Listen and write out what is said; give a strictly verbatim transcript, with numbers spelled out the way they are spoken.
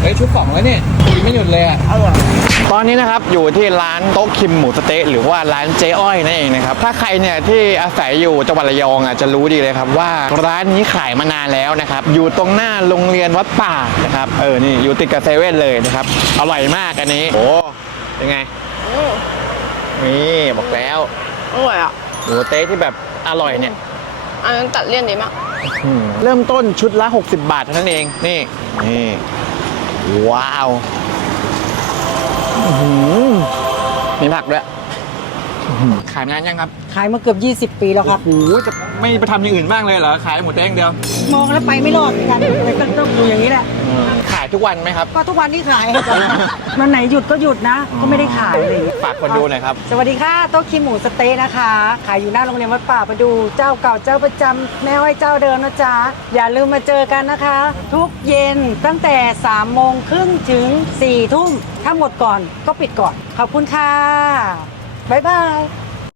ฮ้ยชุดสองแล้วเนี่ยกินไม่หยุดเลยอ่ะอร่อยตอนนี้นะครับอยู่ที่ร้านโต๊ะคิมหมูสะเต๊ะหรือว่าร้านเจ๊อ้อยนั่นเองนะครับถ้าใครเนี่ยที่อาศัยอยู่จังหวัดระยองอ่ะจะรู้ดีเลยครับว่าร้านนี้ขายมานานแล้วนะครับอยู่ตรงหน้าโรงเรียนวัดป่านะครับเออนี่อยู่ติดกับเซเว่นเลยนะครับอร่อยมากอันนี้โอ้เป็นไงอืมนี่บอกแล้วอร่อยอ่ะหมูสะเต๊ะที่แบบอร่อยเนี่ยอันนั้นตัดเลี่ยนดีมากอืมเริ่มต้นชุดละหกสิบบาทเท่านั้นเองนี่นี่ว้าวอื้อหือมีผักด้วยอื้อหือขายมานานยังครับขายมาเกือบยี่สิบ ปีแล้วครับโอ้โหจะไม่ไปทำอย่างอื่นบ้างเลยเหรอขายหมูเต้งเดียวมองแล้วไปไม่รอดเหมือนกันเลยก็ต้องอยู่อย่างนี้แหละขายทุกวันไหมครับก็ทุกวันที่ขายครับวันไหนหยุดก็หยุดนะ ก็ไม่ได้ขายเลยฝากคนดูหน่อยครับสวัสดีค่ะโต๊ะคิมหมูสะเต๊ะนะคะ ขายอยู่หน้าโรงเรียนวัดป่าประดูเจ้าเก่าเจ้าประจำแม่อ้อยเจ้าเดิมนะจ๊ะอย่าลืมมาเจอกันนะคะ ทุกเย็นตั้งแต่สามโมงครึ่งถึงสี่ทุ่มถ้าหมดก่อนก็ปิดก่อนขอบคุณค่ะบ๊ายบาย